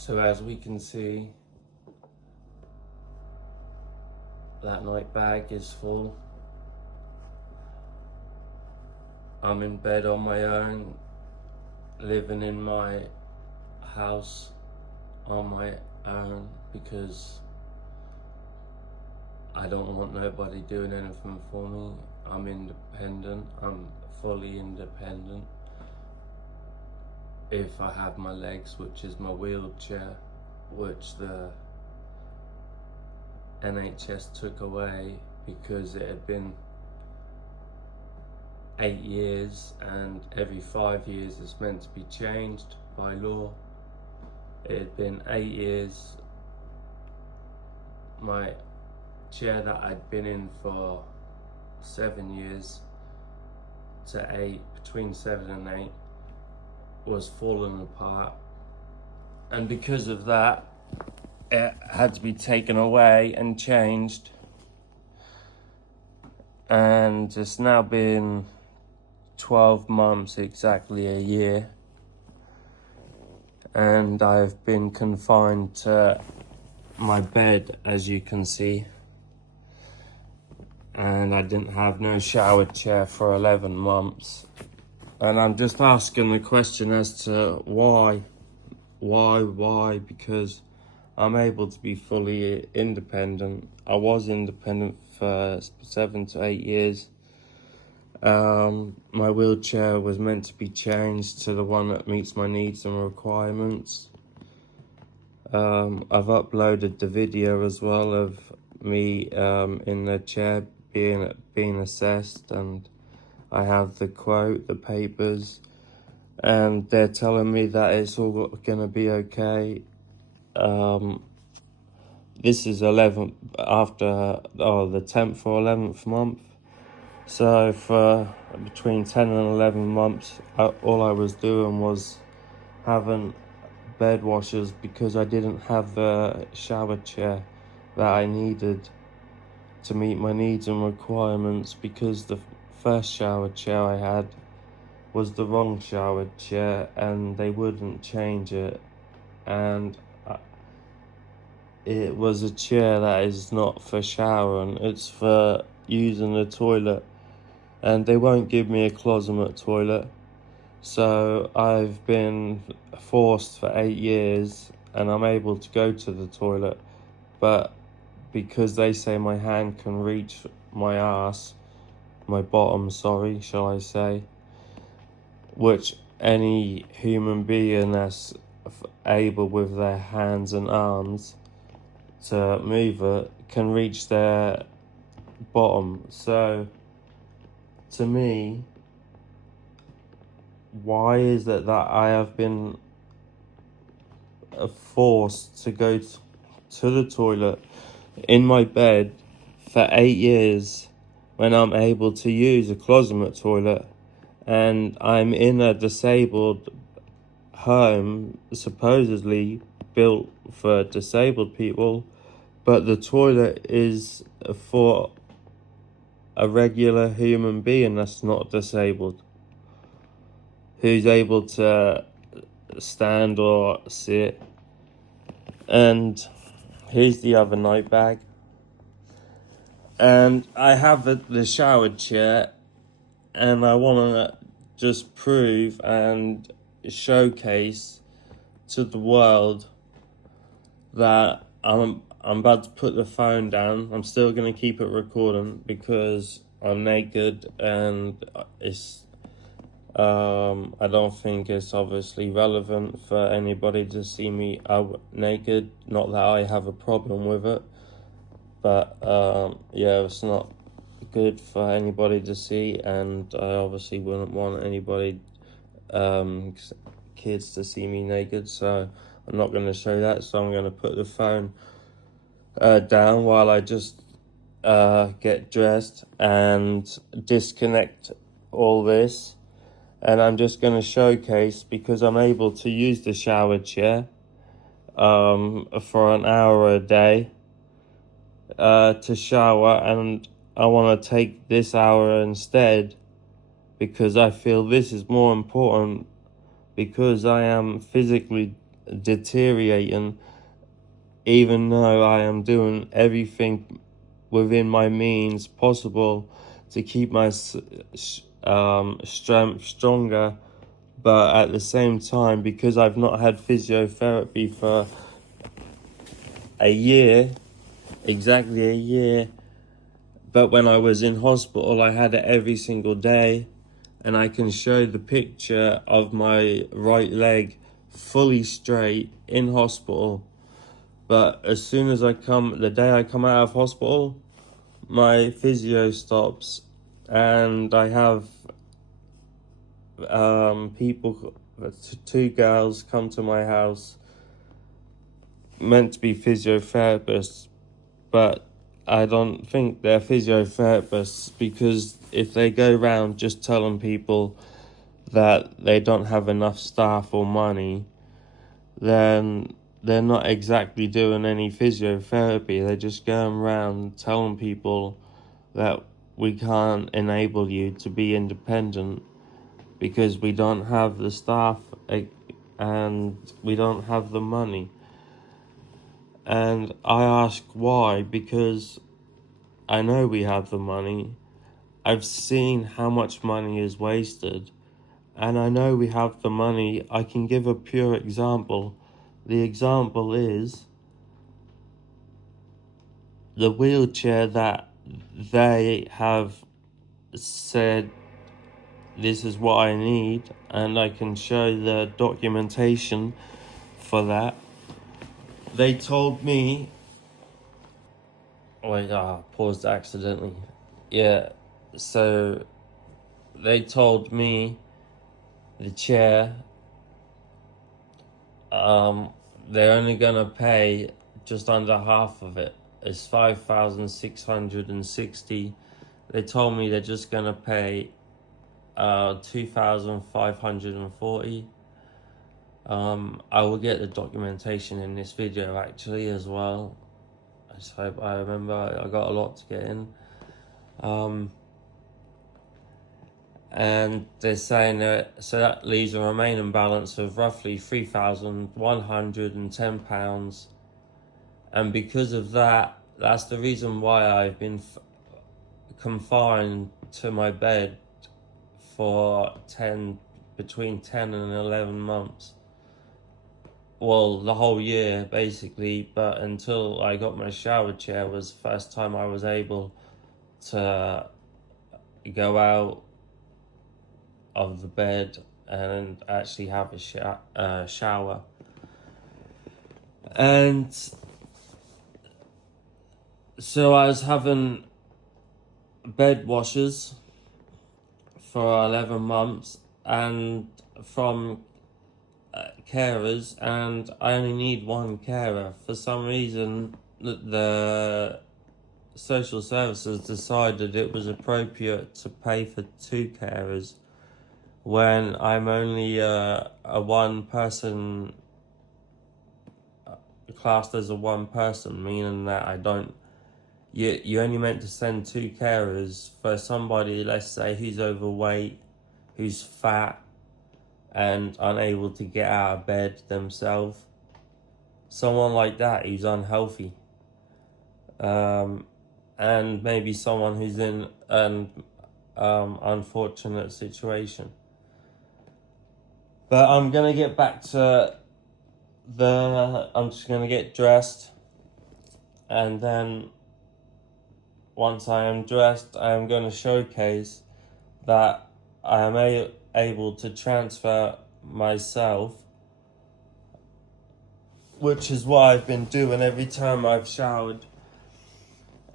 So as we can see, that night bag is full. I'm in bed on my own, living in my house on my own because I don't want nobody doing anything for me. I'm independent, I'm fully independent. If I have my legs, which is my wheelchair, which the NHS took away because it had been 8 years and every 5 years it's meant to be changed by law. It had been 8 years. My chair that I'd been in for 7 years to 8, between 7 and 8, was falling apart, and because of that it had to be taken away and changed, and it's now been 12 months, exactly a year, and I've been confined to my bed, as you can see, and I didn't have no shower chair for 11 months. And I'm just asking the question as to why, because I'm able to be fully independent. I was independent for 7 to 8 years. My wheelchair was meant to be changed to the one that meets my needs and requirements. I've uploaded the video as well of me in the chair being assessed, and I have the quote, the papers, and they're telling me that it's all gonna be okay. This is 11th after the 10th or 11th month. So for between 10 and 11 months, all I was doing was having bed washers because I didn't have the shower chair that I needed to meet my needs and requirements, because the first shower chair I had was the wrong shower chair and they wouldn't change it, and it was a chair that is not for showering, it's for using the toilet, and they won't give me a closet toilet. So I've been forced for 8 years and I'm able to go to the toilet, but because they say my hand can reach my ass, my bottom, sorry, shall I say, which any human being that's able with their hands and arms to move it can reach their bottom. So to me, why is it that I have been forced to go to the toilet in my bed for 8 years when I'm able to use a closet toilet, and I'm in a disabled home supposedly built for disabled people, but the toilet is for a regular human being that's not disabled, who's able to stand or sit. And here's the other night bag, and I have the shower chair, and I want to just prove and showcase to the world that I'm about to put the phone down. I'm still going to keep it recording because I'm naked, and it's I don't think it's obviously relevant for anybody to see me out naked. Not that I have a problem with it, but yeah, it's not good for anybody to see, and I obviously wouldn't want anybody, kids, to see me naked, so I'm not going to show that. So I'm going to put the phone down while I just get dressed and disconnect all this. And I'm just going to showcase, because I'm able to use the shower chair for an hour a day to shower, and I want to take this hour instead because I feel this is more important, because I am physically deteriorating, even though I am doing everything within my means possible to keep my strength stronger. But at the same time, because I've not had physiotherapy for a year, exactly a year, but when I was in hospital, I had it every single day, and I can show the picture of my right leg fully straight in hospital. But as soon as the day I come out of hospital, my physio stops, and I have people, two girls come to my house, meant to be physiotherapists, but I don't think they're physiotherapists, because if they go around just telling people that they don't have enough staff or money, then they're not exactly doing any physiotherapy. They're just going around telling people that we can't enable you to be independent because we don't have the staff and we don't have the money. And I ask why, because I know we have the money. I've seen how much money is wasted, and I know we have the money. I can give a pure example. The example is the wheelchair that they have said this is what I need, and I can show the documentation for that. They told me, wait, paused accidentally. Yeah, so they told me the chair, they're only gonna pay just under half of it. It's 5,660. They told me they're just gonna pay 2,540. I will get the documentation in this video actually as well. I just hope I remember. I got a lot to get in. And they're saying that, so that leaves a remaining balance of roughly £3,110. And because of that, that's the reason why I've been confined to my bed for between 10 and 11 months. Well, the whole year basically, but until I got my shower chair was the first time I was able to go out of the bed and actually have a shower. And so I was having bed washers for 11 months and from carers, and I only need one carer. For some reason, the social services decided it was appropriate to pay for two carers when I'm only a one person, classed as a one person, meaning that I don't, you only meant to send two carers for somebody, let's say, who's overweight, who's fat, and unable to get out of bed themselves. Someone like that who's unhealthy. And maybe someone who's in an unfortunate situation. But I'm gonna get back to I'm just gonna get dressed, and then once I am dressed, I am going to showcase that I am able to transfer myself, which is what I've been doing every time I've showered.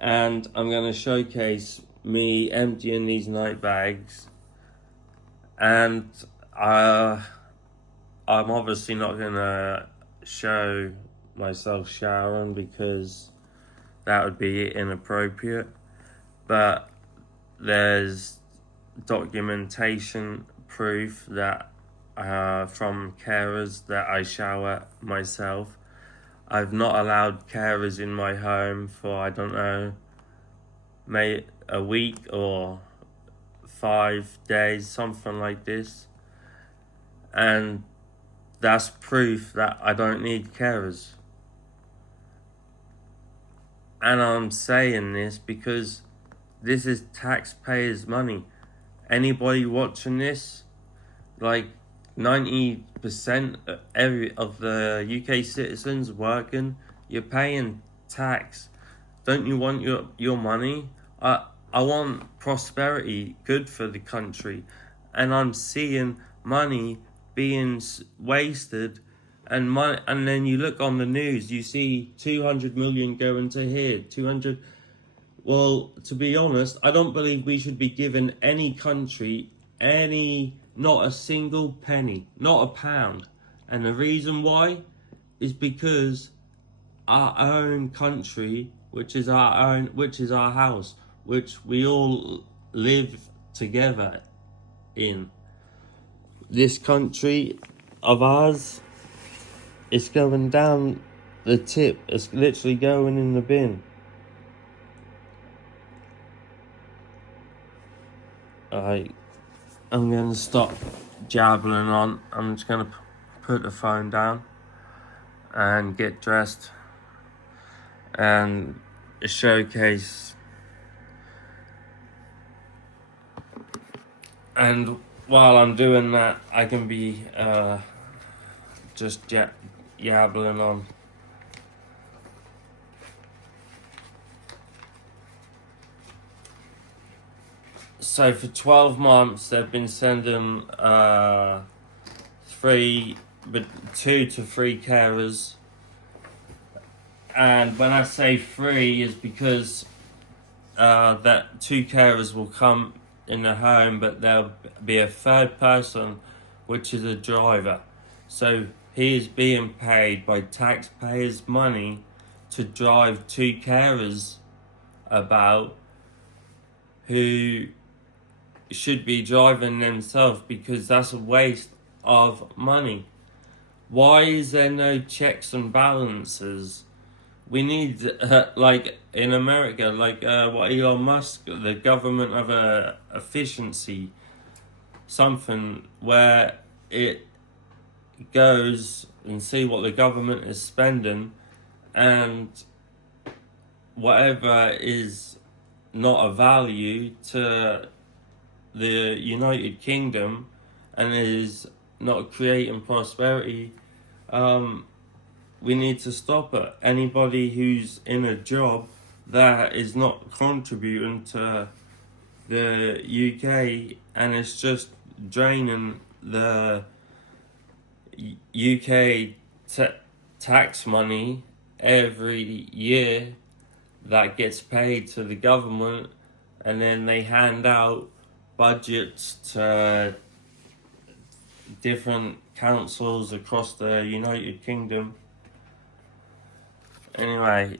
And I'm going to showcase me emptying these night bags. And I'm obviously not going to show myself showering because that would be inappropriate. But there's documentation proof that from carers that I shower myself. I've not allowed carers in my home for, I don't know, maybe a week or 5 days, something like this. And that's proof that I don't need carers. And I'm saying this because this is taxpayers' money. Anybody watching this, like 90% of the UK citizens working, you're paying tax. Don't you want your money? I want prosperity, good for the country, and I'm seeing money being wasted, and then you look on the news, you see 200 million going to here, 200. Well, to be honest, I don't believe we should be giving any country not a single penny, not a pound. And the reason why is because our own country, which is our house, which we all live together in. This country of ours is going down the tip. It's literally going in the bin. I'm going to stop jabbling on. I'm just going to put the phone down and get dressed and showcase. And while I'm doing that, I can be just yabbling on. So for 12 months, they've been sending 2 to 3 carers. And when I say 3 is because that 2 carers will come in the home, but there'll be a third person, which is a driver. So he is being paid by taxpayers' money to drive 2 carers about who should be driving themselves, because that's a waste of money. Why is there no checks and balances? We need, like in America, like what Elon Musk, the government of efficiency, something where it goes and see what the government is spending, and whatever is not a value to the United Kingdom and is not creating prosperity, we need to stop it. Anybody who's in a job that is not contributing to the UK and it's just draining the UK tax money every year that gets paid to the government, and then they hand out budgets to different councils across the United Kingdom. Anyway,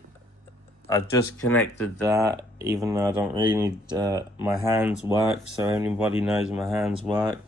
I've just connected that, even though I don't really need my hands work, so anybody knows my hands work.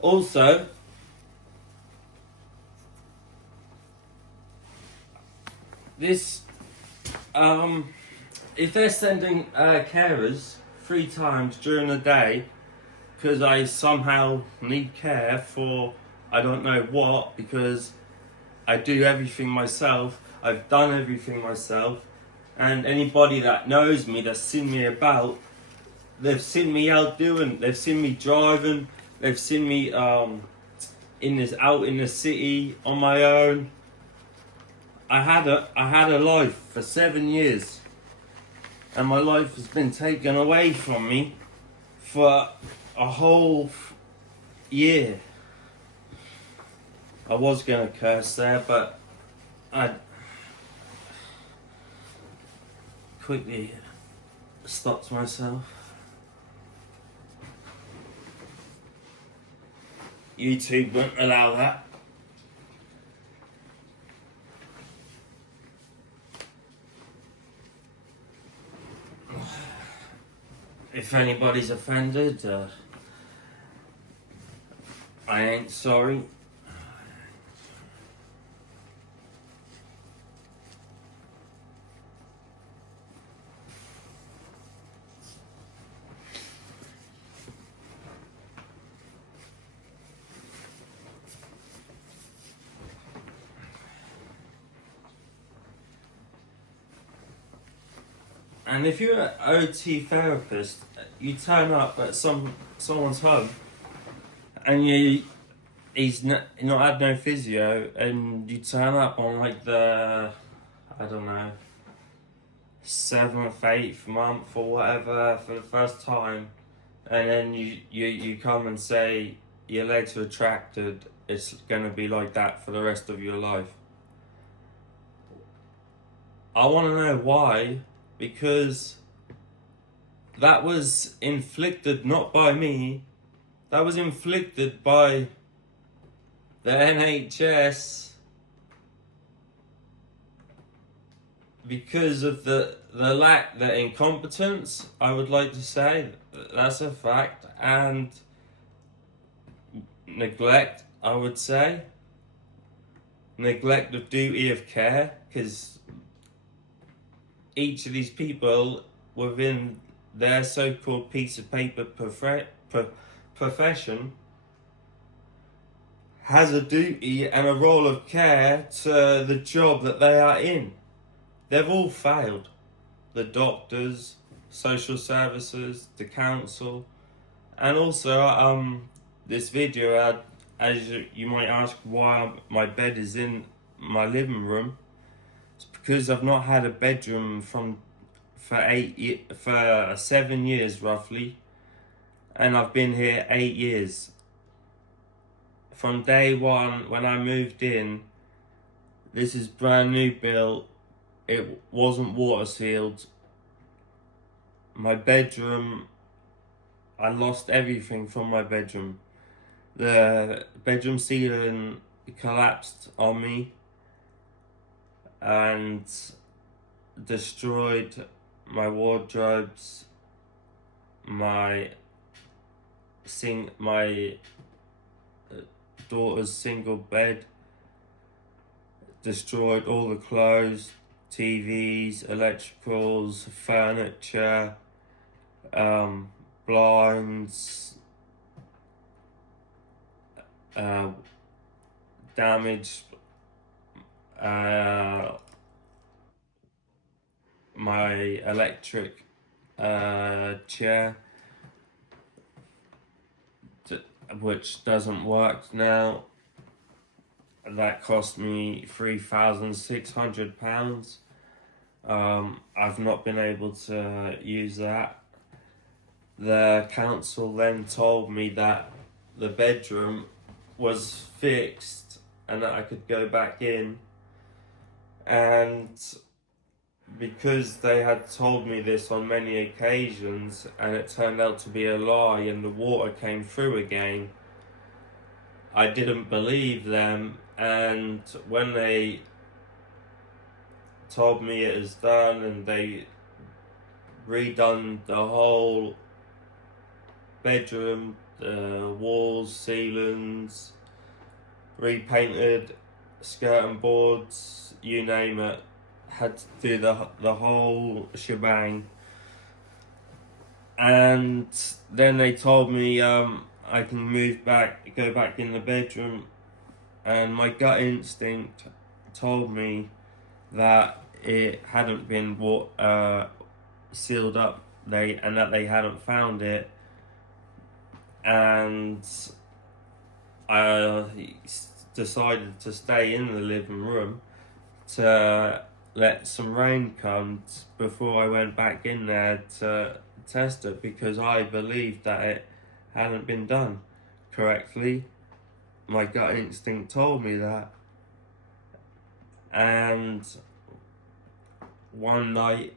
Also, this if they're sending carers 3 times during the day because I somehow need care for I don't know what, because I do everything myself, I've done everything myself, and anybody that knows me, that's seen me about, they've seen me they've seen me driving, they've seen me out in the city on my own. I had a life for 7 years, and my life has been taken away from me for a whole year. I was gonna curse there, but I quickly stopped myself. YouTube won't allow that. If anybody's offended, I ain't sorry. And if you're an OT therapist, you turn up at someone's home, and he's not had no physio, and you turn up on like the, I don't know, 7th, 8th month or whatever for the first time, and then you come and say your legs are retracted, it's gonna be like that for the rest of your life. I want to know why, because that was inflicted not by me, that was inflicted by the NHS because of the incompetence, I would like to say, that's a fact, and neglect, I would say, neglect of duty of care, because each of these people within their so-called piece of paper profession has a duty and a role of care to the job that they are in. They've all failed. The doctors, social services, the council, and also this video, as you might ask why my bed is in my living room. It's because I've not had a bedroom for 7 years roughly, and I've been here 8 years. From day one when I moved in, this is brand new built, it wasn't water sealed. My bedroom, I lost everything from my bedroom. The bedroom ceiling collapsed on me and destroyed my wardrobes, my daughter's single bed, destroyed all the clothes, TVs, electricals, furniture, blinds, damaged my electric chair, which doesn't work now. That cost me £3,600. I've not been able to use that. The council then told me that the bedroom was fixed and that I could go back in, and because they had told me this on many occasions and it turned out to be a lie and the water came through again, I didn't believe them, and when they told me it was done and they redone the whole bedroom, the walls, ceilings, repainted skirting boards, you name it. Had to do the whole shebang. And then they told me I can go back in the bedroom, and my gut instinct told me that it hadn't been sealed up, that they hadn't found it, and I decided to stay in the living room to let some rain come before I went back in there to test it, because I believed that it hadn't been done correctly. My gut instinct told me that. And one night,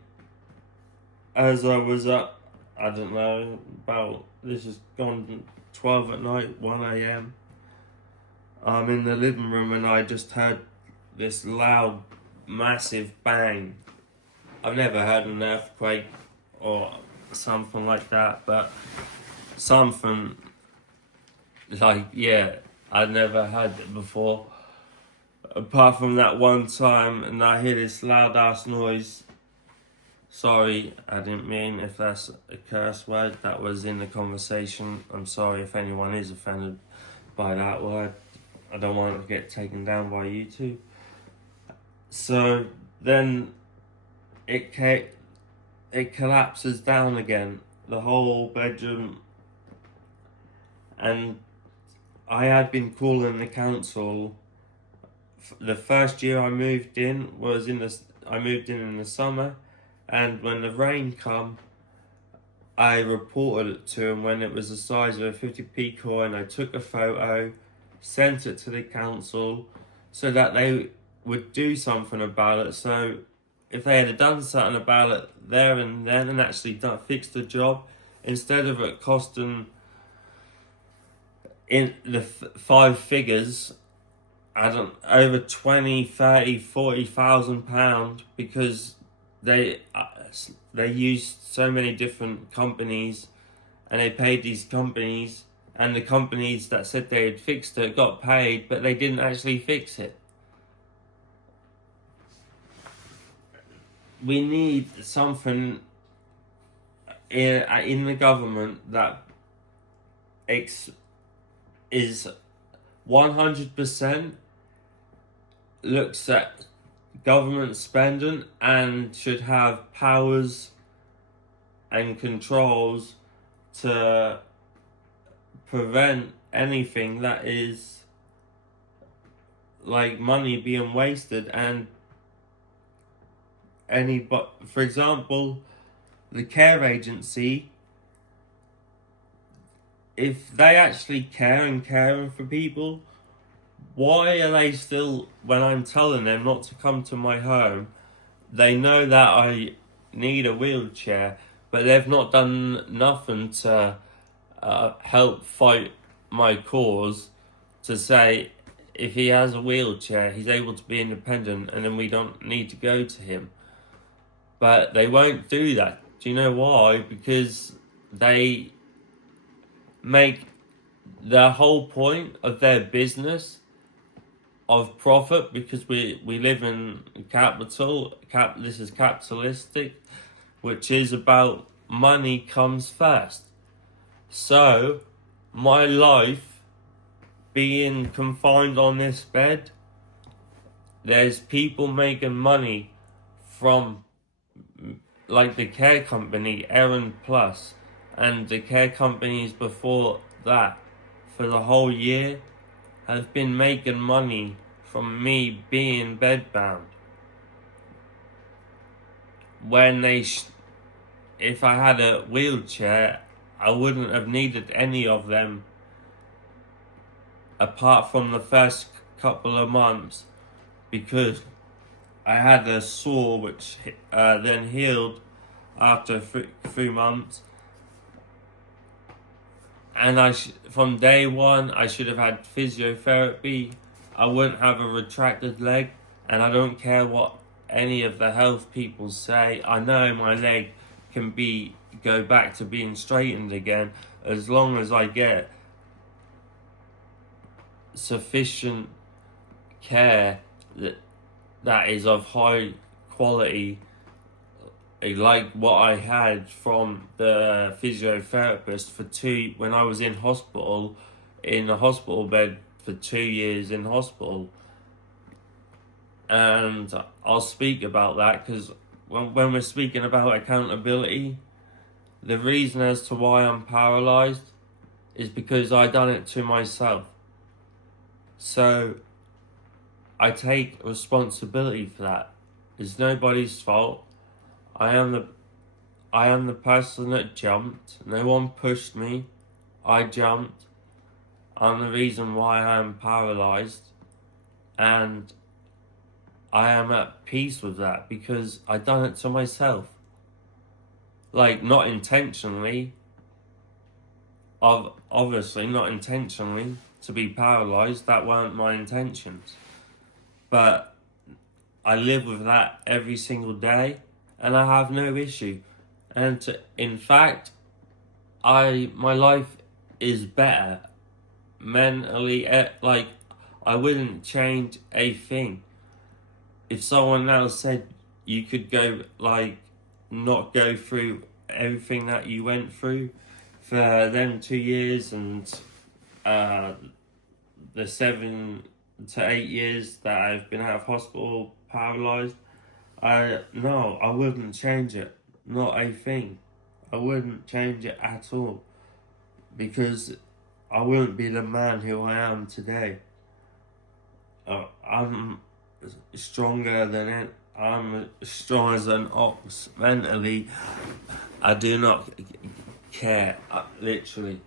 as I was up, I don't know, this has gone 12 at night, 1 a.m. I'm in the living room and I just heard this loud, massive bang. I've never heard an earthquake or something like that, but something like, yeah, I'd never had it before. Apart from that one time, and I hear this loud ass noise. Sorry, I didn't mean if that's a curse word. That was in the conversation. I'm sorry if anyone is offended by that word. I don't want it to get taken down by YouTube. So then it collapses down again, the whole bedroom. And I had been calling the council. The first year I moved in I moved in the summer, and when the rain come, I reported it to them when it was the size of a 50p coin. I took a photo, sent it to the council so that they would do something about it. So if they had done something about it there and then and actually fixed the job, instead of it costing in the 5 figures, over 20, 30, 40,000 pounds, because they used so many different companies, and they paid these companies, and the companies that said they had fixed it got paid, but they didn't actually fix it. We need something in the government that is 100% looks at government spending and should have powers and controls to prevent anything that is like money being wasted. And for example, the care agency, if they actually caring for people, why are they still, when I'm telling them not to come to my home, they know that I need a wheelchair, but they've not done nothing to help fight my cause, to say if he has a wheelchair, he's able to be independent, and then we don't need to go to him. But they won't do that. Do you know why? Because they make the whole point of their business of profit, because we live in capital. This is capitalistic, which is about money comes first. So my life being confined on this bed, there's people making money from, like, the care company Erin Plus and the care companies before that, for the whole year, have been making money from me being bedbound. When if I had a wheelchair, I wouldn't have needed any of them, apart from the first couple of months, because I had a sore which then healed after 3 months. And from day one, I should have had physiotherapy. I wouldn't have a retracted leg, and I don't care what any of the health people say. I know my leg can be go back to being straightened again, as long as I get sufficient care that is of high quality, like what I had from the physiotherapist when I was in a hospital bed for 2 years in hospital. And I'll speak about that because when we're speaking about accountability, the reason as to why I'm paralysed is because I done it to myself. So I take responsibility for that. It's nobody's fault. I am the person that jumped. No one pushed me. I jumped. I'm the reason why I am paralysed. And I am at peace with that because I done it to myself. Like, not intentionally. Obviously not intentionally to be paralysed. That weren't my intentions. But I live with that every single day and I have no issue. And in fact, my life is better mentally. Like, I wouldn't change a thing. If someone else said you could go, like, not go through everything that you went through for them 2 years and the 7 to 8 years that I've been out of hospital paralysed, I wouldn't change it. Not a thing. I wouldn't change it at all. Because I wouldn't be the man who I am today. I'm stronger than it. I'm as strong as an ox mentally. I do not care, literally.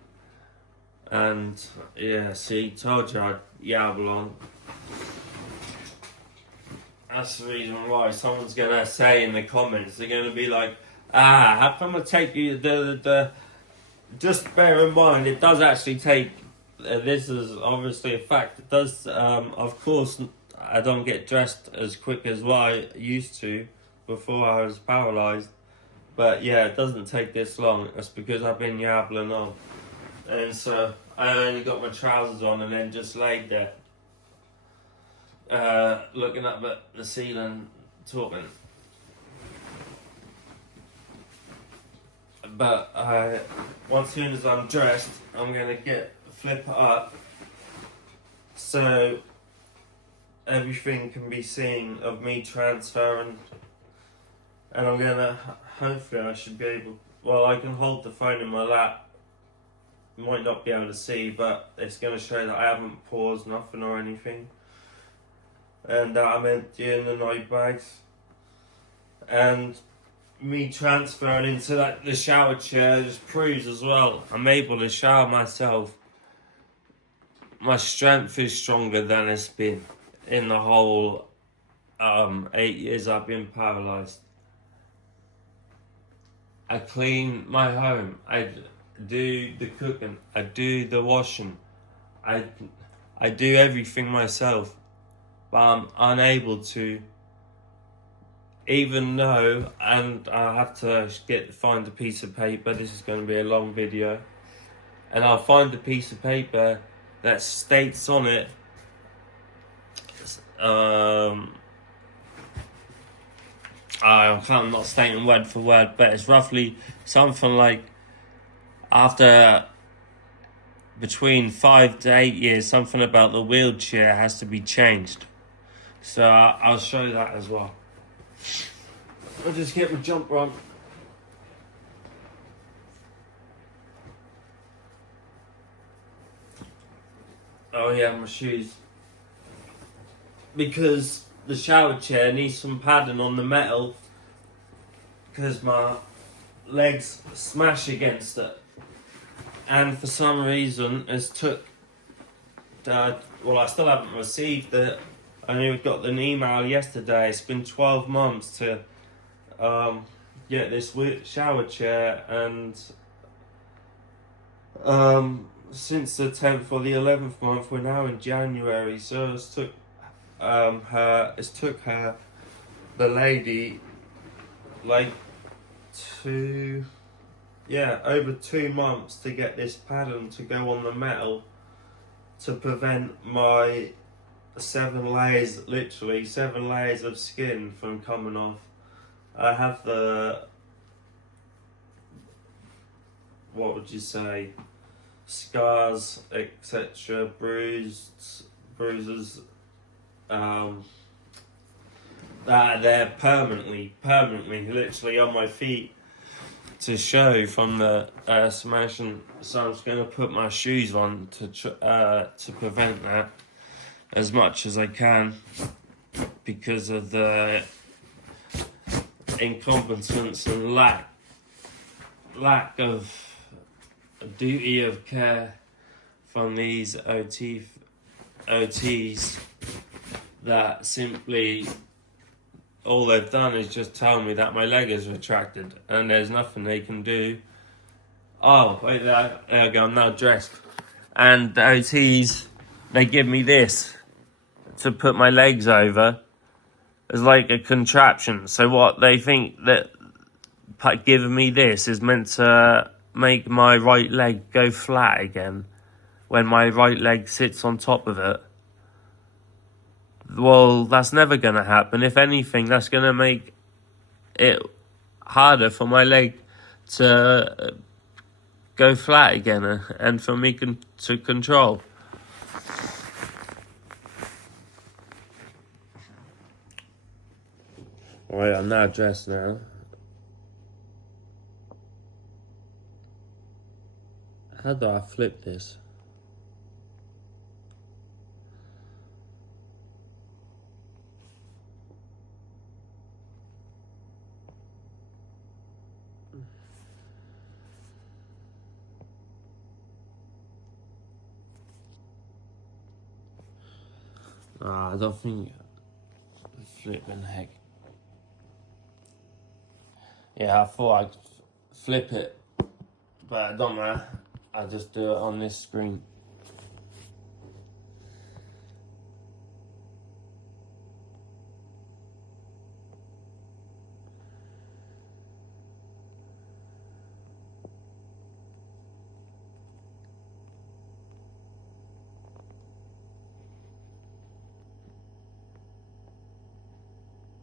And yeah, see, told you I'd yabble on. That's the reason why someone's gonna say in the comments, they're gonna be like, how come I take you the just bear in mind, it does actually take, this is obviously a fact, it does, of course, I don't get dressed as quick as what I used to before I was paralysed, but yeah, it doesn't take this long. That's because I've been yabbling on. And so, I only got my trousers on and then just laid there, looking up at the ceiling, talking. But once soon as I'm dressed, I'm gonna flip it up so everything can be seen of me transferring, and I'm gonna, hopefully I should be able, well, I can hold the phone in my lap. You might not be able to see, but it's gonna show that I haven't paused nothing or anything, and that I'm emptying the night bags. And me transferring into the shower chair just proves as well I'm able to shower myself. My strength is stronger than it's been in the whole 8 years I've been paralysed. I clean my home. I do the cooking. I do the washing. I do everything myself, but I'm unable to. Even though, and I have to find a piece of paper. This is going to be a long video, and I'll find a piece of paper that states on it. I'm not stating word for word, but it's roughly something like after between 5 to 8 years, something about the wheelchair has to be changed. So I'll show that as well. I'll just get my jumper on. Oh yeah, my shoes. Because the shower chair needs some padding on the metal, because my legs smash against it. And for some reason, it's took, I still haven't received it. I only got an email yesterday. It's been 12 months to get this shower chair, and since the 10th or the 11th month, we're now in January, so it took the lady like yeah, over 2 months to get this pattern to go on the metal to prevent my 7 layers, literally 7 layers of skin from coming off. I have the, what would you say, scars, etc., bruises, um, that are there permanently, literally on my feet to show from the smashing. So I'm just going to put my shoes on to prevent that as much as I can because of the incompetence and lack of duty of care from these OTs that simply all they've done is just tell me that my leg is retracted and there's nothing they can do. Oh, wait, there I go, I'm now dressed. And the OTs, they give me this to put my legs over as like a contraption. So what, they think that giving me this is meant to make my right leg go flat again when my right leg sits on top of it. Well, that's never going to happen. If anything, that's going to make it harder for my leg to go flat again and for me to control. Alright, I'm now dressed now. How do I flip this? I don't think flipping heck. Yeah, I thought I'd flip it, but it don't matter. I'll just do it on this screen.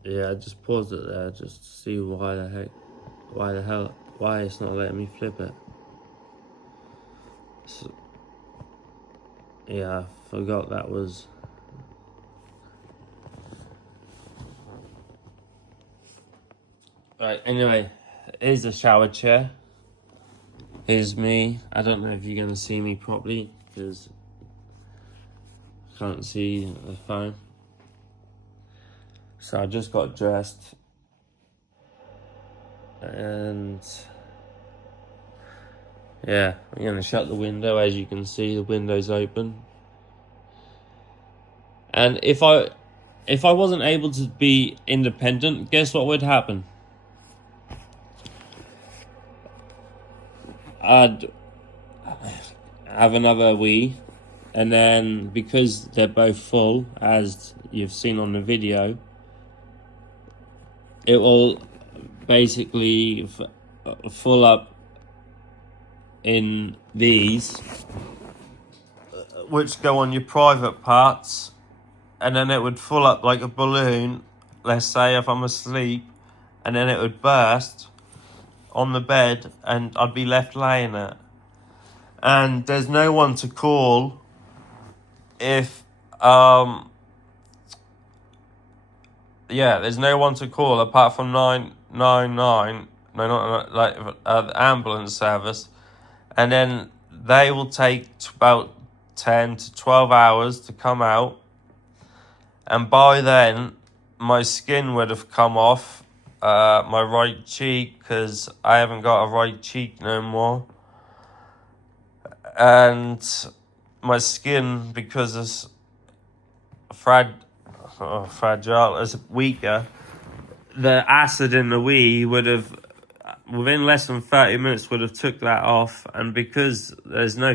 Yeah, I just paused it there just to see why it's not letting me flip it. So, yeah, I forgot that was. Right, anyway, here's the shower chair. Here's me. I don't know if you're gonna see me properly because I can't see the phone. So I just got dressed and yeah, I'm gonna shut the window. As you can see, the window's open. And if I wasn't able to be independent, guess what would happen? I'd have another wee, and then because they're both full, as you've seen on the video, it will basically full up in these, which go on your private parts, and then it would full up like a balloon, let's say if I'm asleep, and then it would burst on the bed and I'd be left laying it. And there's no one to call if there's no one to call apart from 999, no, not like the ambulance service, and then they will take about 10 to 12 hours to come out, and by then my skin would have come off my right cheek because I haven't got a right cheek no more, and my skin, because it's fragile, it's weaker, the acid in the wee would have within less than 30 minutes would have took that off, and because there's no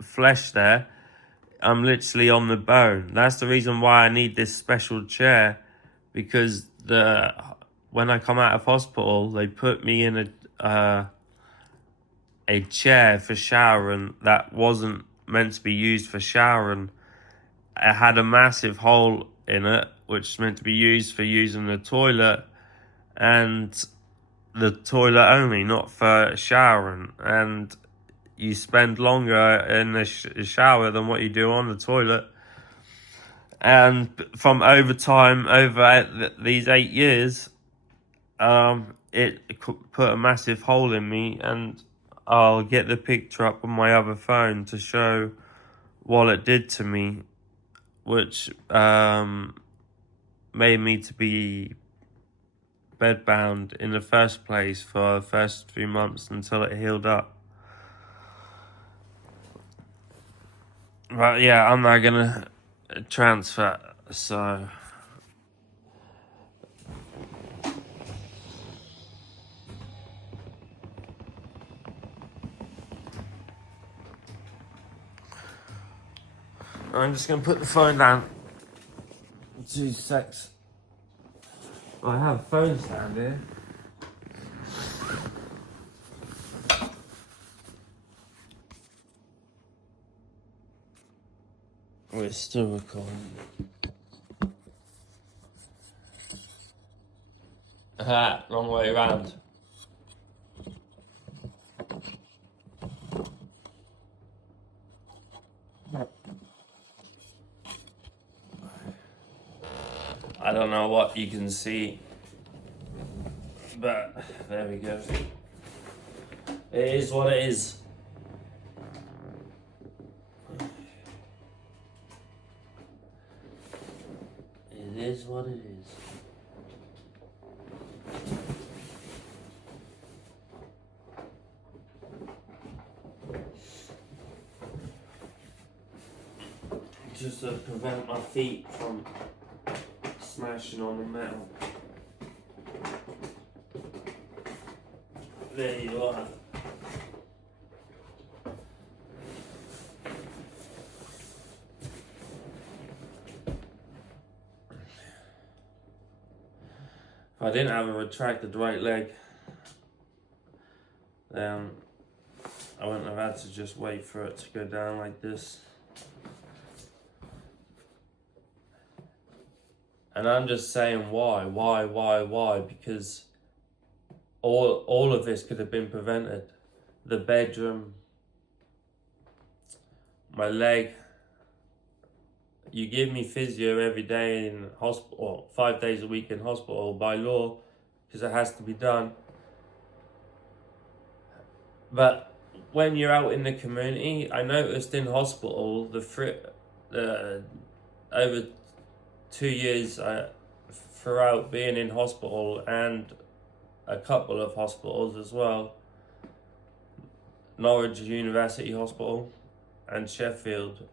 flesh there, I'm literally on the bone. That's the reason why I need this special chair, because when I come out of hospital, they put me in a chair for showering that wasn't meant to be used for showering. It had a massive hole in it, which is meant to be used for using the toilet, and the toilet only, not for showering. And you spend longer in the shower than what you do on the toilet. And from over time, over these 8 years, it put a massive hole in me, and I'll get the picture up on my other phone to show what it did to me, which made me to be bedbound in the first place for the first 3 months until it healed up. But yeah, I'm not gonna transfer, so I'm just gonna put the phone down. 2 secs. I have a phone stand here. We're still recording. Wrong way around. I don't know what you can see, but there we go. It is what it is. It is what it is. Just to prevent my feet from smashing on the metal. There you are. If I didn't have a retracted right leg, then I wouldn't have had to just wait for it to go down like this. And I'm just saying why, because all of this could have been prevented. The bedroom, my leg. You give me physio every day in hospital, or 5 days a week in hospital by law, because it has to be done. But when you're out in the community, I noticed in hospital, over 2 years throughout being in hospital, and a couple of hospitals as well, Norwich University Hospital and Sheffield,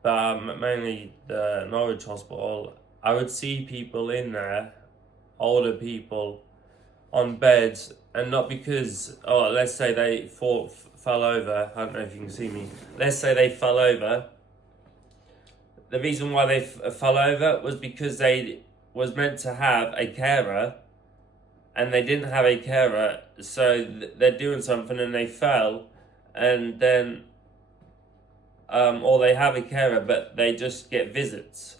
but mainly the Norwich Hospital, I would see people in there, older people, on beds, and not because, let's say they fell over, I don't know if you can see me, let's say they fell over. The reason why they fell over was because they was meant to have a carer, and they didn't have a carer, so they're doing something and they fell, and then or they have a carer but they just get visits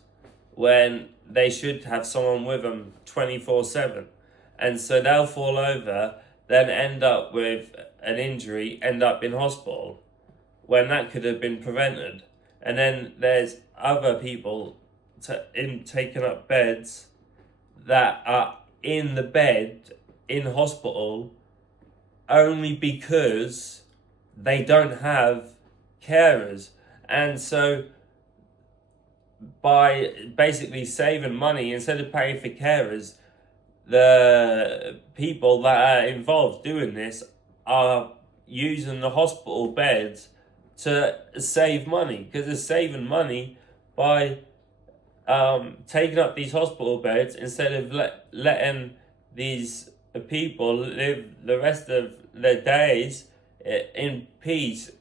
when they should have someone with them 24/7, and so they'll fall over, then end up with an injury, end up in hospital when that could have been prevented. And then there's other people taking up beds that are in the bed in hospital only because they don't have carers. And so by basically saving money, instead of paying for carers, the people that are involved doing this are using the hospital beds to save money, because they're saving money by taking up these hospital beds instead of letting these people live the rest of their days in peace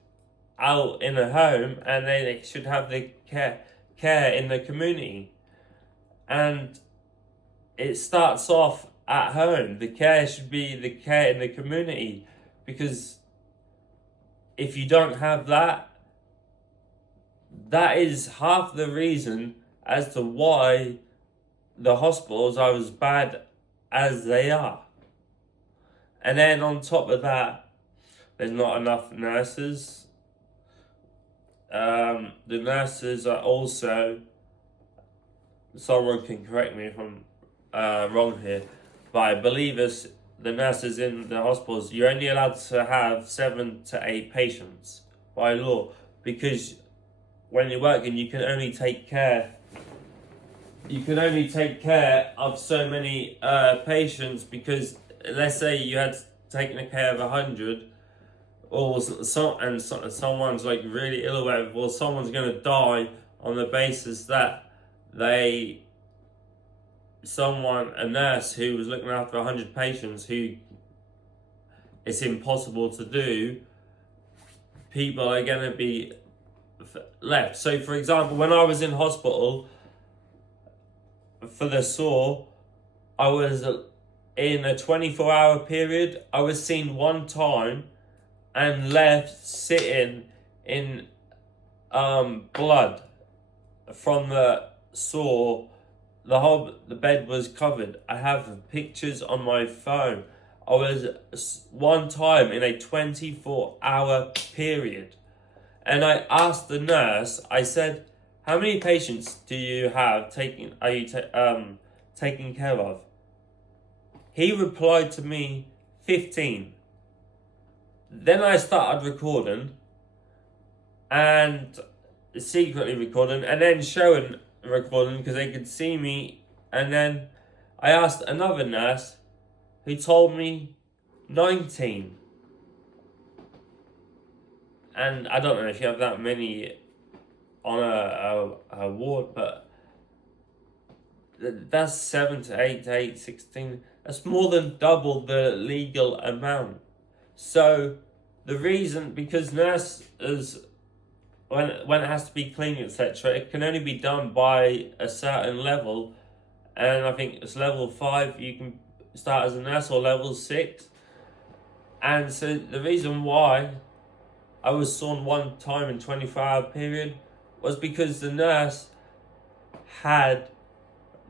out in a home, and they should have the care in the community. And it starts off at home. The care should be the care in the community, because if you don't have that, that is half the reason as to why the hospitals are as bad as they are. And then on top of that, there's not enough nurses. The nurses are also, someone can correct me if I'm wrong here, but I believe the nurses in the hospitals, you're only allowed to have 7 to 8 patients by law, because when you're working, you can only take care of so many patients, because let's say you had taken care of 100, or someone's like really ill or whatever, well, someone's going to die on the basis that a nurse who was looking after 100 patients, who it's impossible to do, people are going to be left. So for example, when I was in hospital for the sore, I was in a 24-hour period. I was seen one time and left sitting in blood from the sore. The bed was covered. I have pictures on my phone. I was one time in a 24-hour period, and I asked the nurse, I said, how many patients do you have taking care of? He replied to me, 15. Then I started recording, and secretly recording, and then showing recording because they could see me. And then I asked another nurse, who told me 19. And I don't know if you have that many on a ward, but that's 7 to 8 to 8, 16. That's more than double the legal amount. So the reason, because nurses, when it has to be clean, etc., it can only be done by a certain level, and I think it's level 5 you can start as a nurse, or level 6. And so the reason why I was sawn one time in 24-hour period was because the nurse had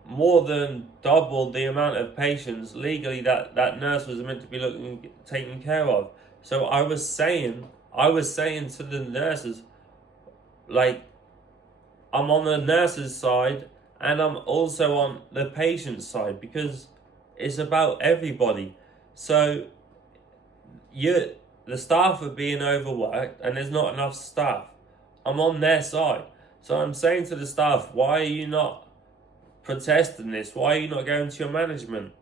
more than double the amount of patients legally that nurse was meant to be taking care of. So I was saying to the nurses, like, I'm on the nurse's side and I'm also on the patient's side, because it's about everybody. So the staff are being overworked and there's not enough staff. I'm on their side. So I'm saying to the staff, why are you not protesting this? Why are you not going to your management?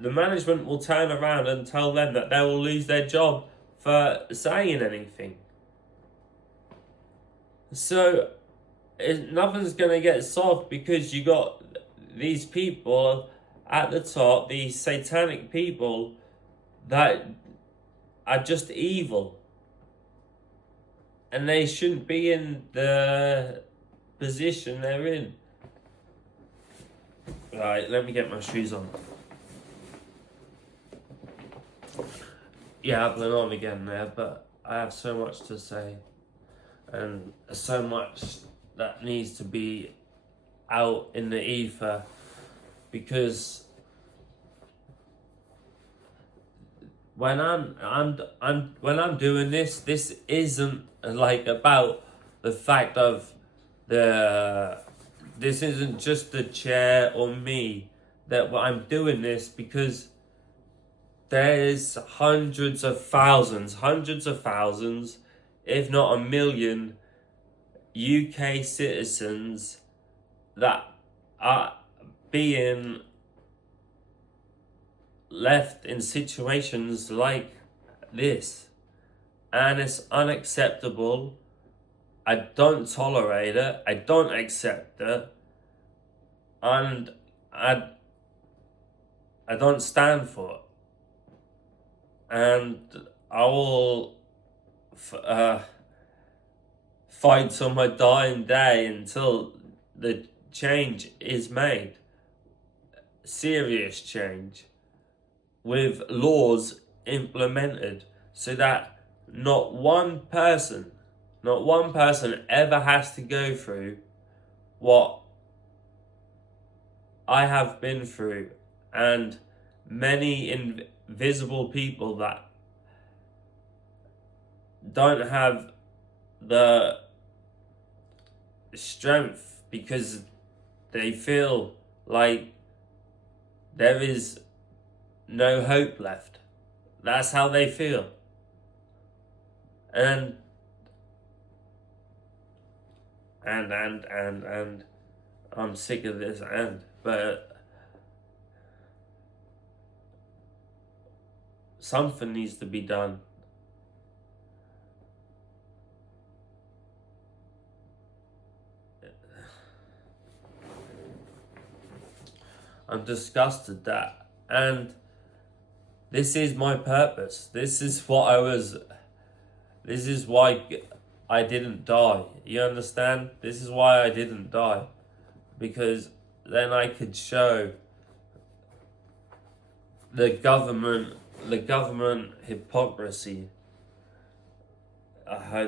The management will turn around and tell them that they will lose their job for saying anything. So nothing's going to get solved, because you got these people at the top, these satanic people that are just evil, and they shouldn't be in the position they're in. Right, let me get my shoes on. Yeah, I've been on again there, but I have so much to say, and so much that needs to be out in the ether, because when I'm doing this isn't like about the fact of this isn't just the chair or me, that I'm doing this because there's hundreds of thousands, if not a million, UK citizens that are being left in situations like this, and it's unacceptable. I don't tolerate it, I don't accept it, and I don't stand for it. And I will fight till my dying day until the change is made. Serious change, with laws implemented so that not one person ever has to go through what I have been through, and many invisible people that don't have the strength because they feel like there is no hope left. That's how they feel. And I'm sick of this but something needs to be done. I'm disgusted that, and this is my purpose. This is why I didn't die. You understand? This is why I didn't die. Because then I could show the government hypocrisy. I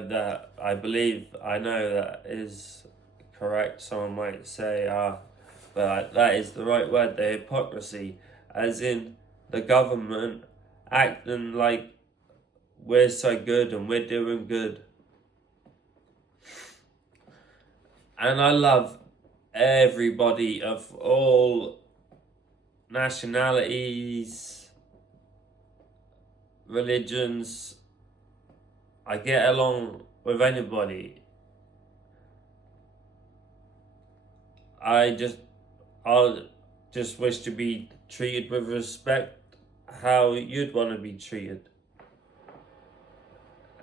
know that is correct. Someone might say, but that is the right word, the hypocrisy, as in the government acting like we're so good and we're doing good. And I love everybody of all nationalities, religions. I get along with anybody. I'll just wish to be treated with respect, how you'd want to be treated.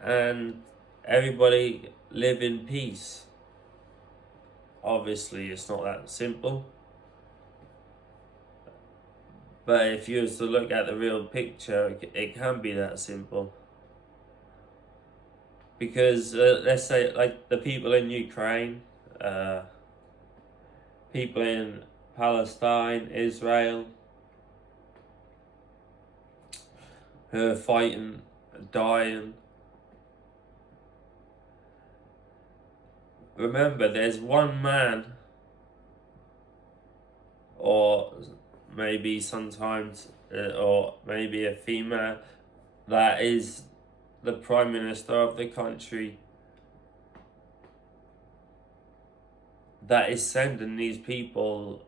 And everybody live in peace. Obviously, it's not that simple. But if you was to look at the real picture, it can be that simple. Because let's say, like the people in Ukraine, people in Palestine, Israel, who are fighting, dying. Remember, there's one man, or maybe sometimes, or maybe a female, that is the Prime Minister of the country, that is sending these people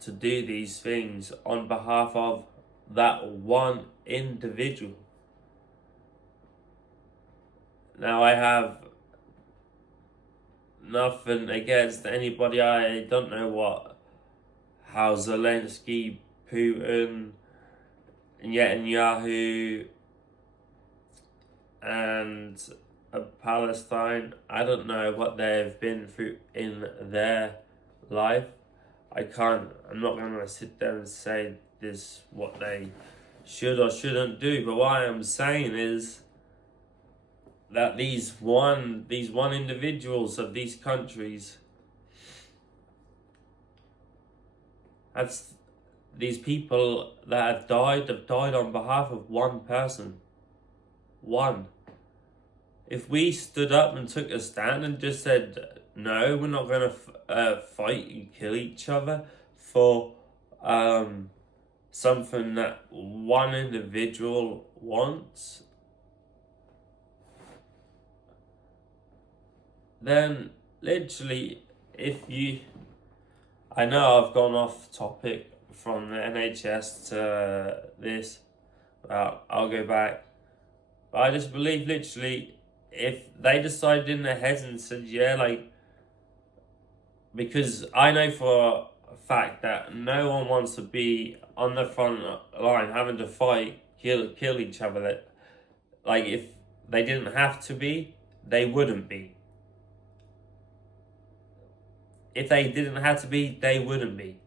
to do these things on behalf of that one individual. Now, I have nothing against anybody. I don't know how Zelensky, Putin, Netanyahu, and Palestine, I don't know what they've been through in their life. I'm not going to sit there and say this what they should or shouldn't do, but what I'm saying is that these one individuals of these countries, these people that have died on behalf of one person. One. If we stood up and took a stand and just said, no, we're not going to fight and kill each other for something that one individual wants, then literally, I know I've gone off topic from the NHS to this, I'll go back. But I just believe literally, if they decided in their heads and said, because I know for a fact that no one wants to be on the front line having to fight, kill each other. If they didn't have to be, they wouldn't be. If they didn't have to be, they wouldn't be.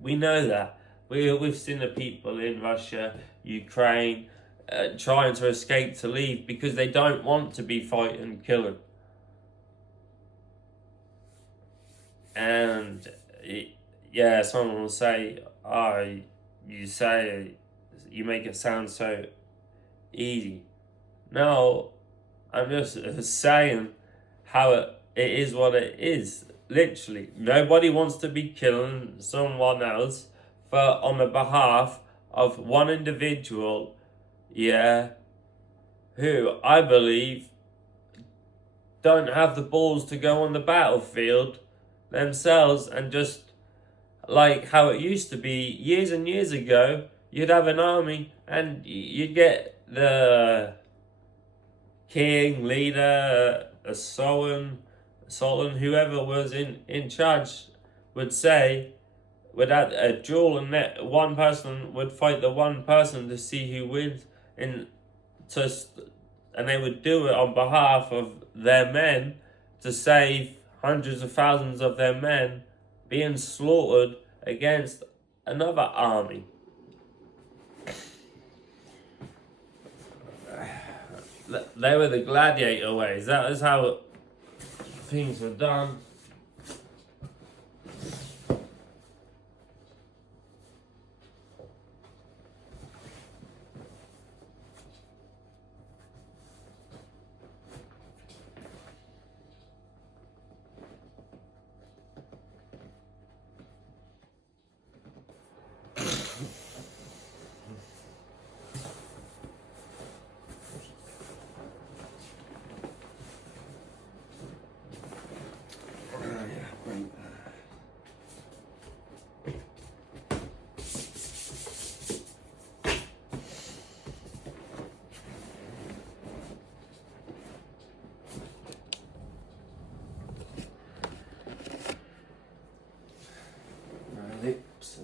We know that. We've seen the people in Russia, Ukraine, trying to escape to leave because they don't want to be fighting and killing. And someone will say, you make it sound so easy. No, I'm just saying how it is what it is. Literally, nobody wants to be killing someone else for on the behalf of one individual, yeah, who I believe don't have the balls to go on the battlefield themselves, and just like how it used to be years and years ago, you'd have an army and you'd get the king, leader, a sultan, whoever was in charge would say, would have a duel, and that one person would fight the one person to see who wins, and and they would do it on behalf of their men to save hundreds of thousands of their men being slaughtered against another army. They were the gladiator ways. That is how things were done. Lips.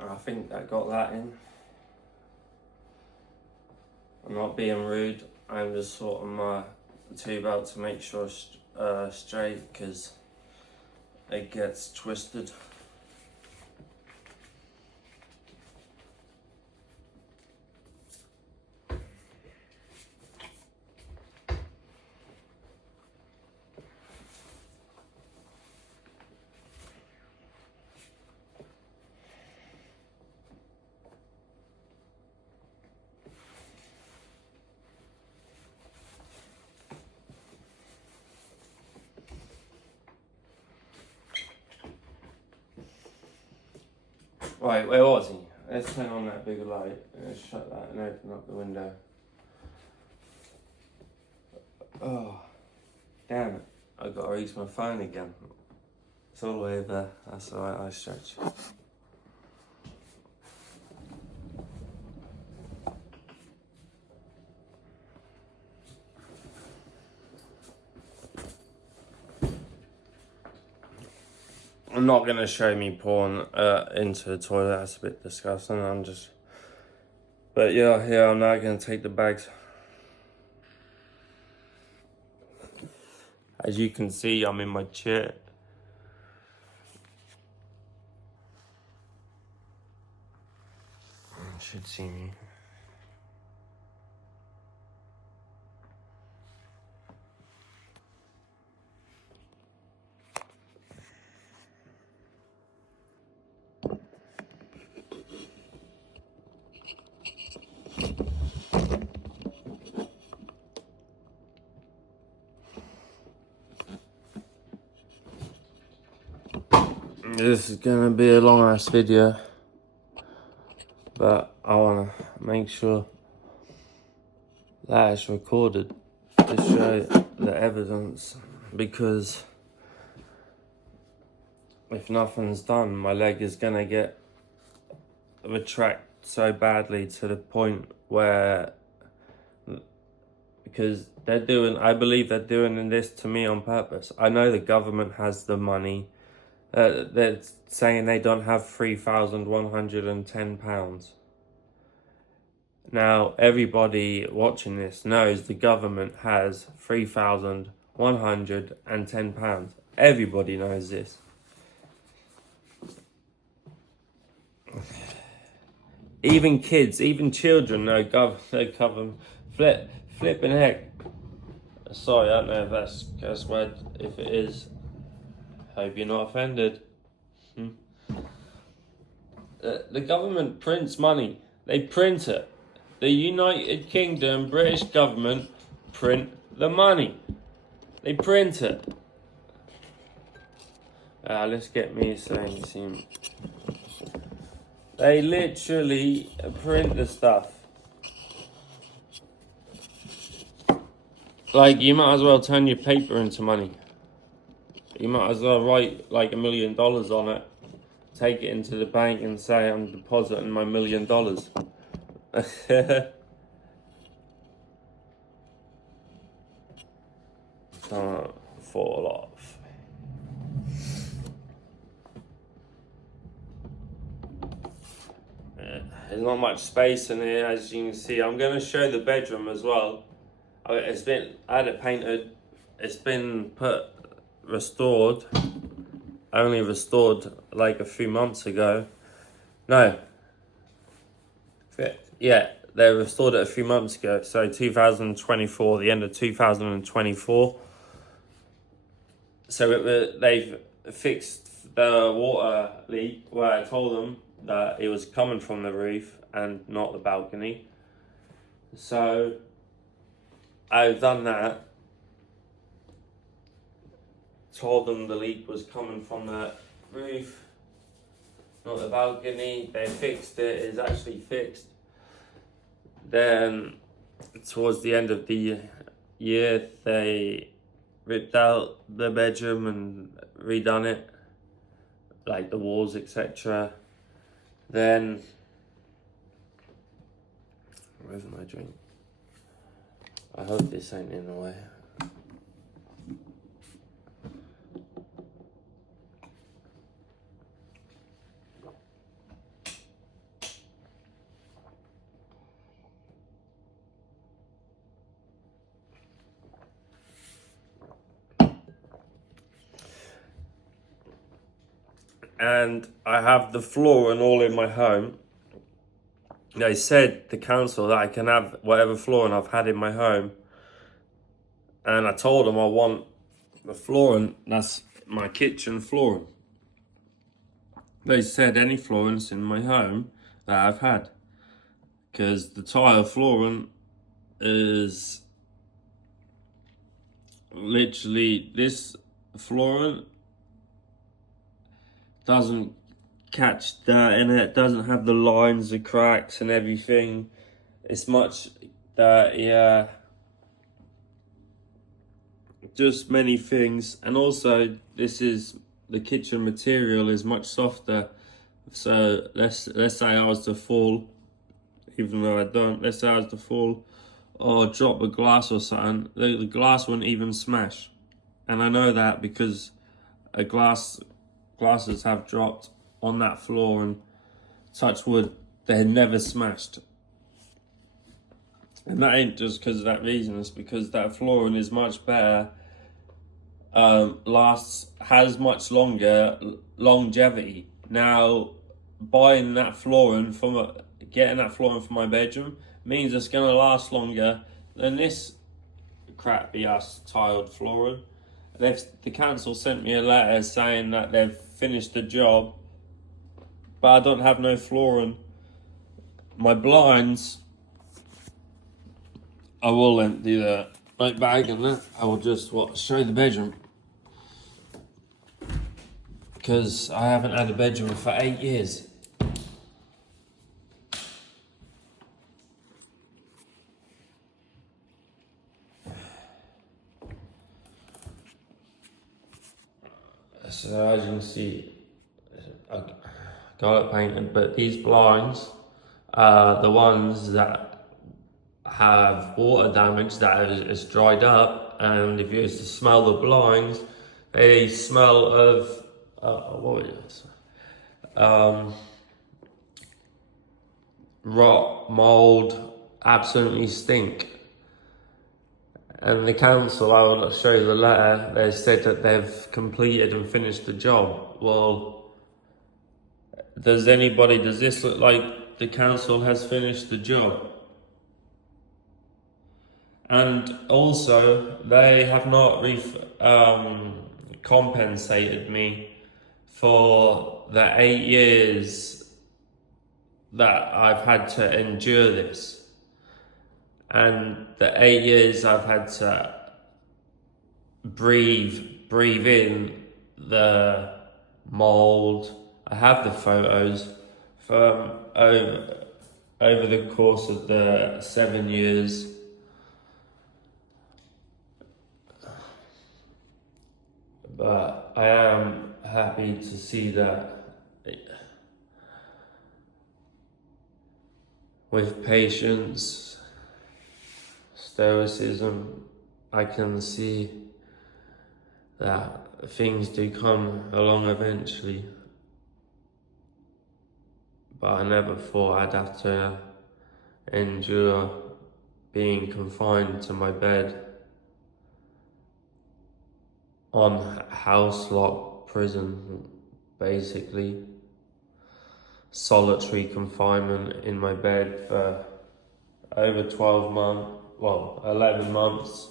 I think I got that in. I'm not being rude, I'm just sorting my tube out to make sure it's straight, because it gets twisted. Right, where was he? Let's turn on that big light and shut that and open up the window. Oh, damn it. I've got to reach my phone again. It's all the way there. That's alright, I stretch. I'm not going to show me porn into the toilet. That's a bit disgusting. But yeah, here I'm now going to take the bags. As you can see, I'm in my chair. You should see me. This is gonna be a long ass video, but I wanna make sure that it's recorded. to show the evidence, because if nothing's done, my leg is gonna get retract so badly to the point where, because I believe they're doing this to me on purpose. I know the government has the money. They're saying they don't have £3,110. Now, everybody watching this knows the government has £3,110. Everybody knows this. Even kids, even children know government. Flipping heck. Sorry, I don't know if that's a curse word. If it is, hope you're not offended. The government prints money. They print it. The United Kingdom British government print the money. They print it. Let's get me saying. They literally print the stuff. Like, you might as well turn your paper into money. You might as well write like $1 million on it, take it into the bank and say, I'm depositing my $1 million. Can't fall off. There's not much space in here, as you can see. I'm going to show the bedroom as well. I had it painted. It's been restored. Only restored like a few months ago. No. Yeah, they restored it a few months ago. So 2024, the end of 2024. So they've fixed the water leak where I told them that it was coming from the roof and not the balcony. So I've done that. Told them the leak was coming from the roof, not the balcony. They fixed it. It's actually fixed. Then towards the end of the year, they ripped out the bedroom and redone it, like the walls, etc. Then, where's my drink? I hope this ain't in the way. And I have the flooring all in my home. They said, the council, that I can have whatever flooring I've had in my home. And I told them I want the flooring, that's my kitchen flooring. They said any floorings in my home that I've had. Because the tile flooring is literally, this flooring doesn't catch dirt in it, doesn't have the lines, the cracks and everything. It's much dirtier. Just many things. And also, the kitchen material is much softer. So let's say I was to fall, even though I don't, let's say I was to fall or drop a glass or something, the glass wouldn't even smash. And I know that because glasses have dropped on that floor, and touch wood, they had never smashed. And that ain't just because of that reason, it's because that flooring is much better, has much longer longevity. Now, buying that flooring getting that flooring from my bedroom means it's gonna last longer than this crappy ass tiled flooring. The council sent me a letter saying that they've finished the job, but I don't have no flooring. My blinds, I will empty the night bag and that. I will just show the bedroom, because I haven't had a bedroom for 8 years. So as you can see, I got it painted, but these blinds are the ones that have water damage that is dried up, and if you used to smell the blinds, they smell of what is it? Rot, mold, absolutely stink. And the council, I will show you the letter, they said that they've completed and finished the job. Well, does this look like the council has finished the job? And also, they have not compensated me for the 8 years that I've had to endure this. And the 8 years I've had to breathe in the mold. I have the photos from over the course of the 7 years. But I am happy to see that with patience, stoicism, I can see that things do come along eventually. But I never thought I'd have to endure being confined to my bed on house lock prison, basically. Solitary confinement in my bed for over 12 months, 11 months.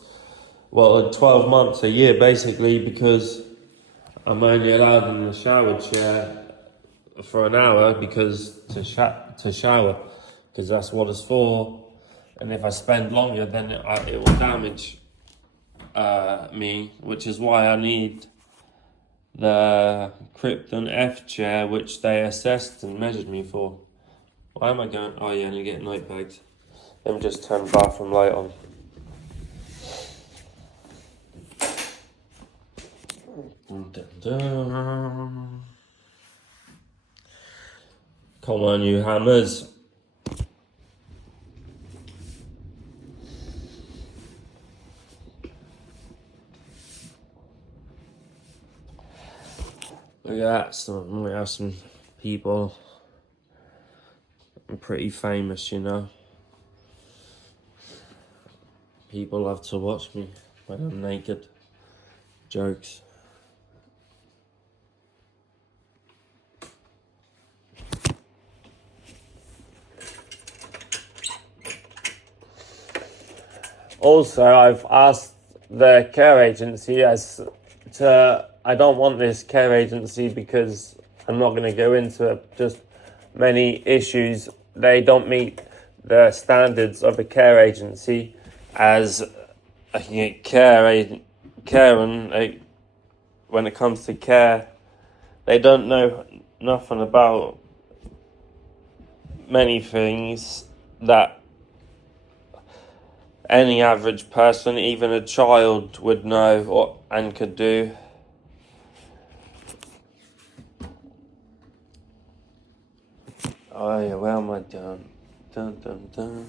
12 months, a year basically, because I'm only allowed in the shower chair for an hour because to shower, because that's what it's for. And if I spend longer, then it will damage me, which is why I need the Krypton F chair, which they assessed and measured me for. Why am I going? Oh yeah, and you get night bags. Let me just turn the bathroom light on. Dun, dun, dun. Come on, you hammers. Look at that, we have some people. I'm pretty famous, you know. People love to watch me when I'm naked. Jokes. Also, I've asked the care agency I don't want this care agency because I'm not going to go into just many issues. They don't meet the standards of a care agency as a Karen, when it comes to care. They don't know nothing about many things that any average person, even a child, would know and could do. Oh yeah, where am I done? Dun dun dun.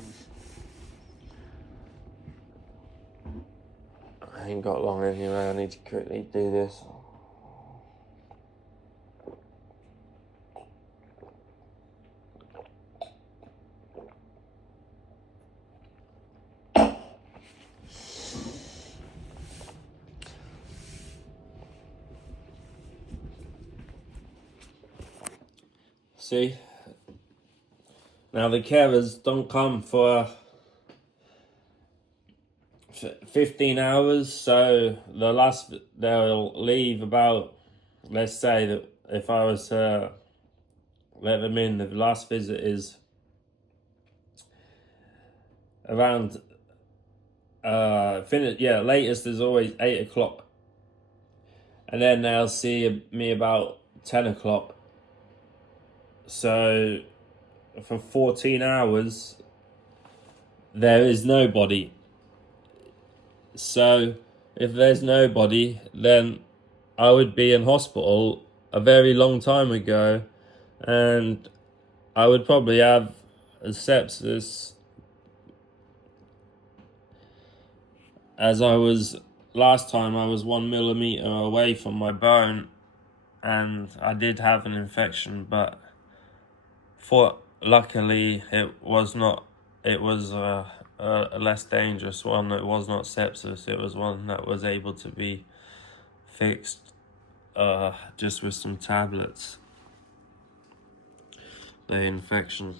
I ain't got long anyway, I need to quickly do this. See? Now the carers don't come for 15 hours, so they'll leave about, let's say that if I was to let them in, the last visit is around, latest is always 8 o'clock. And then they'll see me about 10 o'clock. So for 14 hours, there is nobody. So if there's nobody, then I would be in hospital a very long time ago, and I would probably have a sepsis, as last time I was 1 millimeter away from my bone, and I did have an infection, but luckily it was not. It was a less dangerous one. It was not sepsis. It was one that was able to be fixed just with some tablets. The infection.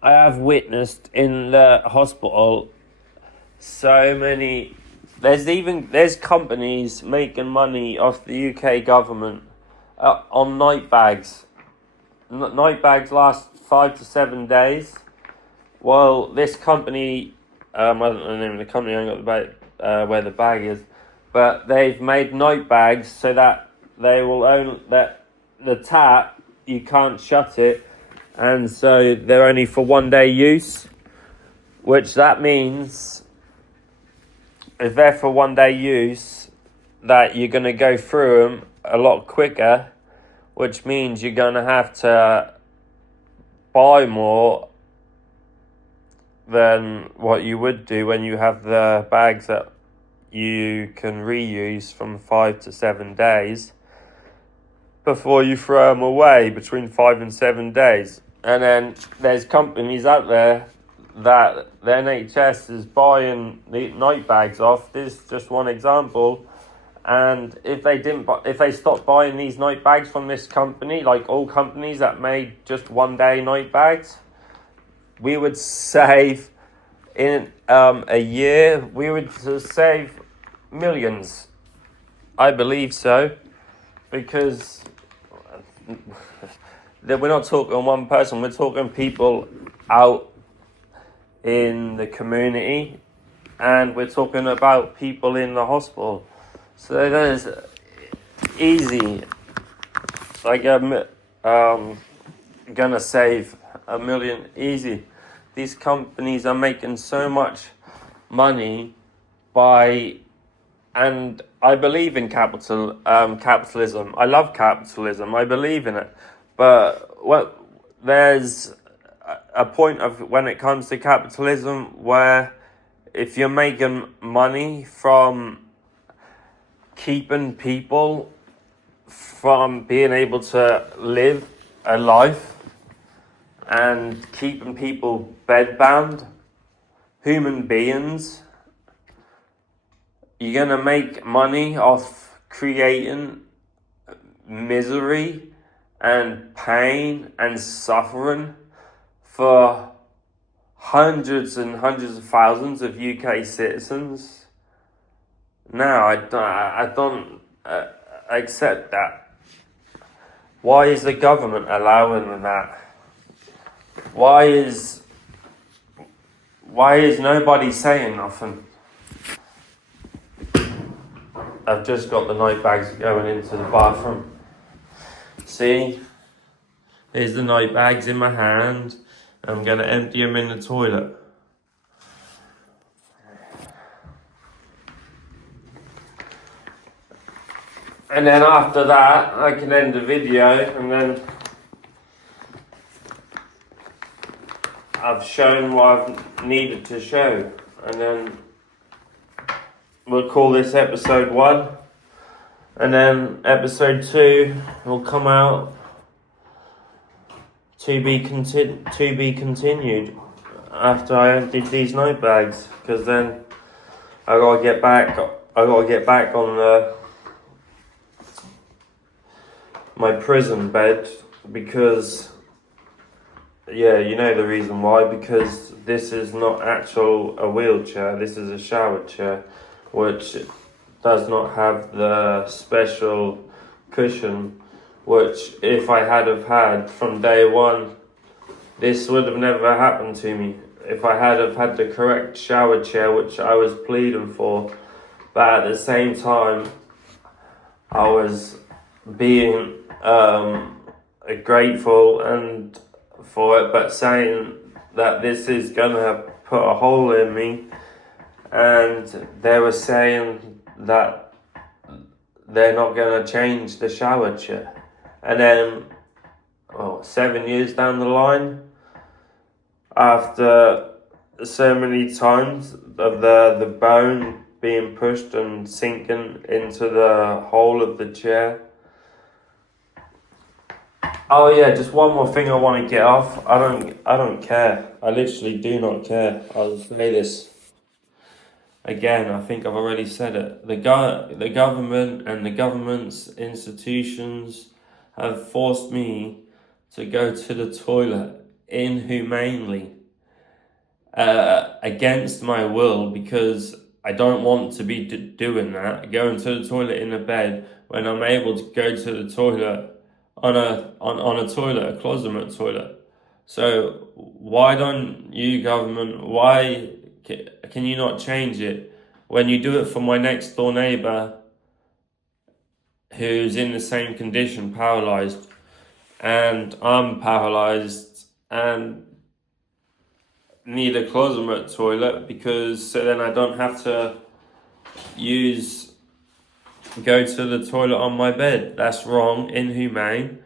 I have witnessed in the hospital so many. There's companies making money off the UK government on night bags. Night bags last 5 to 7 days. Well, this company, I don't know the name of the company. I ain't got the bag, where the bag is, but they've made night bags so that they will own that the tap, you can't shut it. And so they're only for 1 day use, which that means if they're for 1 day use, that you're going to go through them a lot quicker, which means you're going to have to buy more than what you would do when you have the bags that you can reuse from 5 to 7 days before you throw them away between 5 and 7 days. And then there's companies out there that the NHS is buying the night bags off. This is just one example. And if they stopped buying these night bags from this company, like all companies that made just 1 day night bags, we would save in a year. We would save millions. I believe so, because we're not talking one person, we're talking people out in the community, and we're talking about people in the hospital. So that is easy. Like gonna save $1 million easy. These companies are making so much money and I believe in capitalism. I love capitalism. I believe in it. But there's a point of when it comes to capitalism where if you're making money from keeping people from being able to live a life and keeping people bedbound, human beings, you're going to make money off creating misery and pain and suffering for hundreds and hundreds of thousands of UK citizens. No, I don't accept that. Why is the government allowing that? Why is nobody saying nothing? I've just got the night bags going into the bathroom. See? Here's the night bags in my hand. I'm going to empty them in the toilet. And then after that, I can end the video, and then I've shown what I've needed to show. And then we'll call this episode 1. And then episode 2 will come out to be continued after I emptied these night bags, because then I gotta get back on my prison bed, because you know the reason why, because this is not a wheelchair, this is a shower chair, which does not have the special cushion, which if I had from day one, this would have never happened to me. If I had had the correct shower chair, which I was pleading for, but at the same time, I was being grateful and for it, but saying that this is gonna put a hole in me, and they were saying that they're not gonna change the shower chair, and then 7 years down the line, after so many times of the bone being pushed and sinking into the hole of the chair. Oh yeah, just one more thing I want to get off. I don't care. I literally do not care. I'll say this again. I think I've already said it. The government and the government's institutions have forced me to go to the toilet inhumanely, against my will, because I don't want to be doing that. Going to the toilet in a bed when I'm able to go to the toilet on a toilet, a closet toilet. So why don't you, government, why can you not change it when you do it for my next door neighbour who's in the same condition, paralysed, and I'm paralysed and need a closet toilet, because so then I don't have to go to the toilet on my bed. That's wrong, inhumane.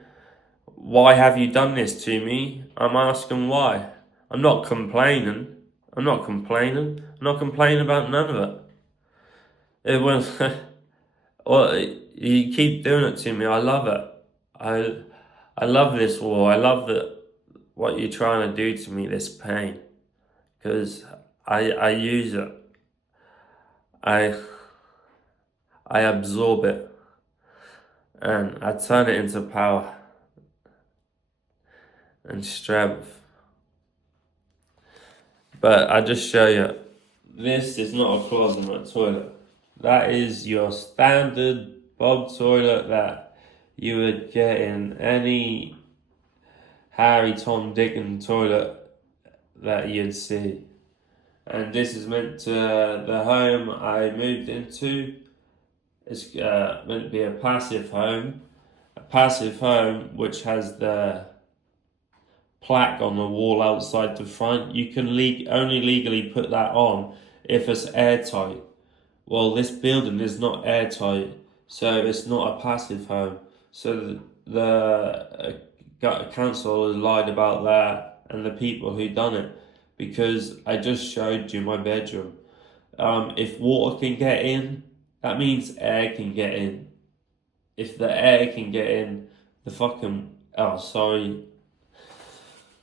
Why have you done this to me? I'm asking why. I'm not complaining. I'm not complaining about none of it. It was, well, you keep doing it to me. I love it. I love this war. I love what you're trying to do to me, this pain. Because I use it. I absorb it. And I turn it into power and strength. But I just show you, this is not a closet toilet. That is your standard Bob toilet that you would get in any Harry, Tom, Dick and toilet that you'd see. And this is meant to, the home I moved into, it's meant to be a passive home. A passive home which has the plaque on the wall outside the front. You can only legally put that on if it's airtight. Well, this building is not airtight, so it's not a passive home. So the council has lied about that, and the people who done it, because I just showed you my bedroom. If water can get in, that means air can get in. If the air can get in, sorry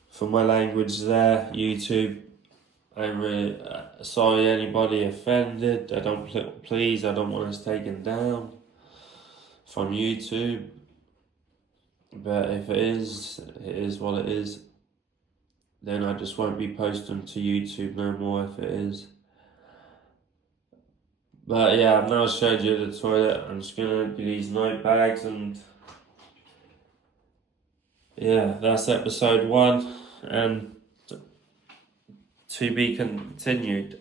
for my language there, YouTube. I'm really sorry anybody offended. I don't want us taken down from YouTube. But if it is what it is. Then I just won't be posting to YouTube no more if it is. But yeah, I've now showed you the toilet. I'm just gonna do these night bags, and yeah, that's episode 1, and to be continued.